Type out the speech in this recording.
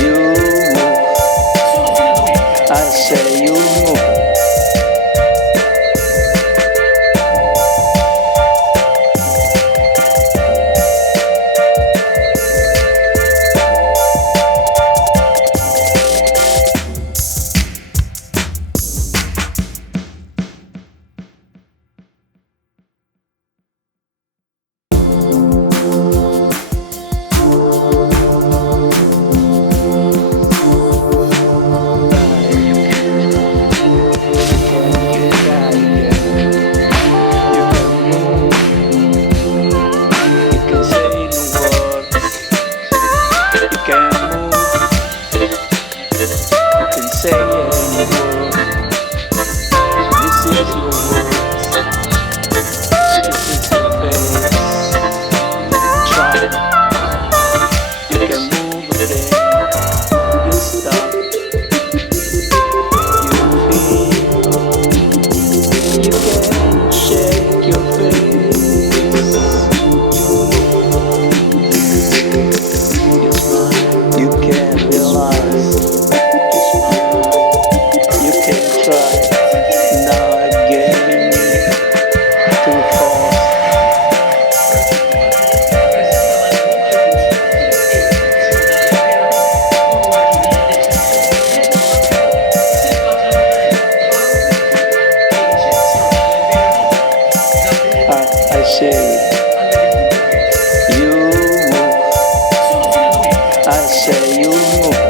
you move. I say you move. Say any word. This is your words. This is your face. Try. You can move again. You stop. You feel. You can shake your face. You smile. You can realize. I say you move. I say you move.